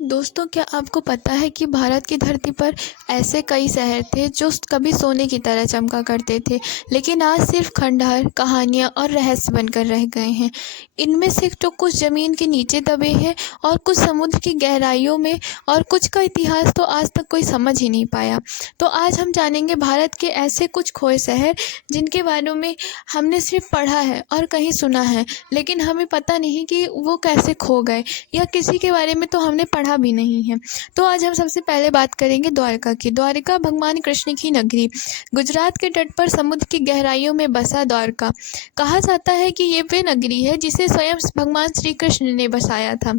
दोस्तों, क्या आपको पता है कि भारत की धरती पर ऐसे कई शहर थे जो कभी सोने की तरह चमका करते थे, लेकिन आज सिर्फ खंडहर, कहानियाँ और रहस्य बनकर रह गए हैं। इनमें से तो कुछ ज़मीन के नीचे दबे हैं और कुछ समुद्र की गहराइयों में, और कुछ का इतिहास तो आज तक कोई समझ ही नहीं पाया। तो आज हम जानेंगे भारत के ऐसे कुछ खोए शहर जिनके बारे में हमने सिर्फ पढ़ा है और कहीं सुना है, लेकिन हमें पता नहीं कि वो कैसे खो गए, या किसी के बारे में तो हमने पढ़ा भी नहीं है। तो आज हम सबसे पहले बात करेंगे द्वारका की। द्वारका भगवान कृष्ण की नगरी, गुजरात के तट पर समुद्र की गहराइयों में बसा द्वारका। कहा जाता है कि ये वे नगरी है जिसे स्वयं भगवान श्री कृष्ण ने बसाया था।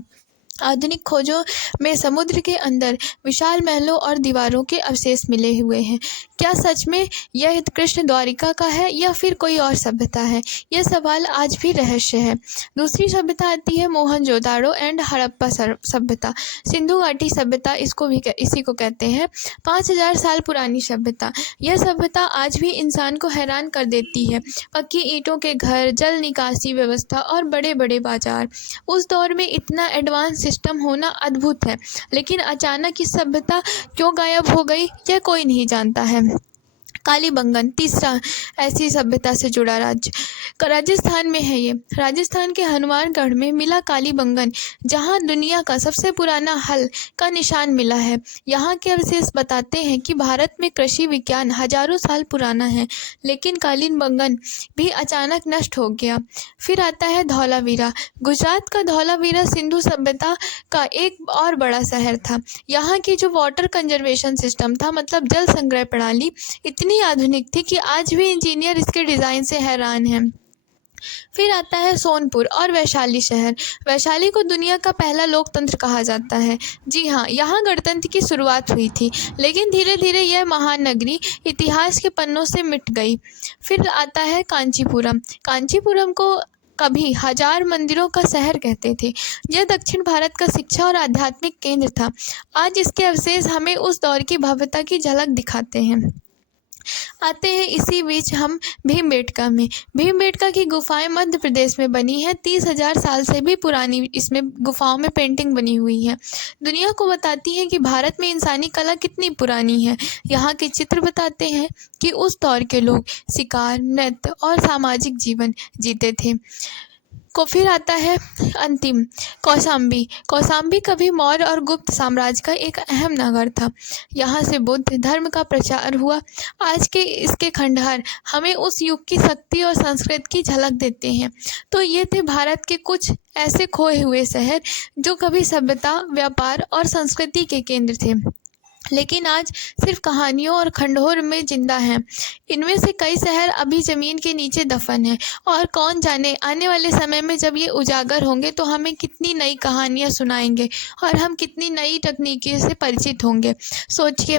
आधुनिक खोजों में समुद्र के अंदर विशाल महलों और दीवारों के अवशेष मिले हुए हैं। क्या सच में यह कृष्ण द्वारिका का है या फिर कोई और सभ्यता है? यह सवाल आज भी रहस्य है। दूसरी सभ्यता आती है मोहनजोदाड़ो एंड हड़प्पा सभ्यता। सिंधु घाटी सभ्यता इसी को कहते हैं। 5000 साल पुरानी सभ्यता। यह सभ्यता आज भी इंसान को हैरान कर देती है। पक्की ईंटों के घर, जल निकासी व्यवस्था और बड़े बड़े बाजार। उस दौर में इतना एडवांस सिस्टम होना अद्भुत है, लेकिन अचानक इस सभ्यता क्यों गायब हो गई, यह कोई नहीं जानता है। कालीबंगन तीसरा ऐसी सभ्यता से जुड़ा राज्य राजस्थान में है। ये राजस्थान के हनुमानगढ़ में मिला कालीबंगन, जहां दुनिया का सबसे पुराना हल का निशान मिला है। यहाँ के अवशेष बताते हैं कि भारत में कृषि विज्ञान हजारों साल पुराना है, लेकिन कालीबंगन भी अचानक नष्ट हो गया। फिर आता है धौलावीरा। गुजरात का धौलावीरा सिंधु सभ्यता का एक और बड़ा शहर था। यहाँ की जो वाटर कंजर्वेशन सिस्टम था, मतलब जल संग्रह प्रणाली, इतनी आधुनिक थी कि आज भी इंजीनियर इसके डिज़ाइन से हैरान हैं। फिर आता है सोनपुर और वैशाली शहर। वैशाली को दुनिया का पहला लोकतंत्र कहा जाता है। जी हाँ, यहाँ गणतंत्र की शुरुआत हुई थी, लेकिन धीरे धीरे यह महान नगरी इतिहास के पन्नों से मिट गई। फिर आता है कांचीपुरम। कांचीपुरम को कभी 1000 मंदिरों का शहर कहते थे। यह दक्षिण भारत का शिक्षा और आध्यात्मिक केंद्र था। आज इसके अवशेष हमें उस दौर की भव्यता की झलक दिखाते हैं। आते हैं इसी बीच हम भीमबेटका में। भीमबेटका की गुफाएं मध्य प्रदेश में बनी हैं। 30,000 साल से भी पुरानी इसमें गुफाओं में पेंटिंग बनी हुई है। दुनिया को बताती हैं कि भारत में इंसानी कला कितनी पुरानी है। यहाँ के चित्र बताते हैं कि उस दौर के लोग शिकार, नृत्य और सामाजिक जीवन जीते थे। फिर आता है अंतिम कौशाम्बी। कौशाम्बी कभी मौर्य और गुप्त साम्राज्य का एक अहम नगर था। यहाँ से बुद्ध धर्म का प्रचार हुआ। आज के इसके खंडहर हमें उस युग की शक्ति और संस्कृति की झलक देते हैं। तो ये थे भारत के कुछ ऐसे खोए हुए शहर जो कभी सभ्यता, व्यापार और संस्कृति के केंद्र थे, लेकिन आज सिर्फ कहानियों और खंडहरों में जिंदा हैं। इनमें से कई शहर अभी ज़मीन के नीचे दफन हैं, और कौन जाने आने वाले समय में जब ये उजागर होंगे तो हमें कितनी नई कहानियाँ सुनाएंगे और हम कितनी नई तकनीकी से परिचित होंगे। सोचिए।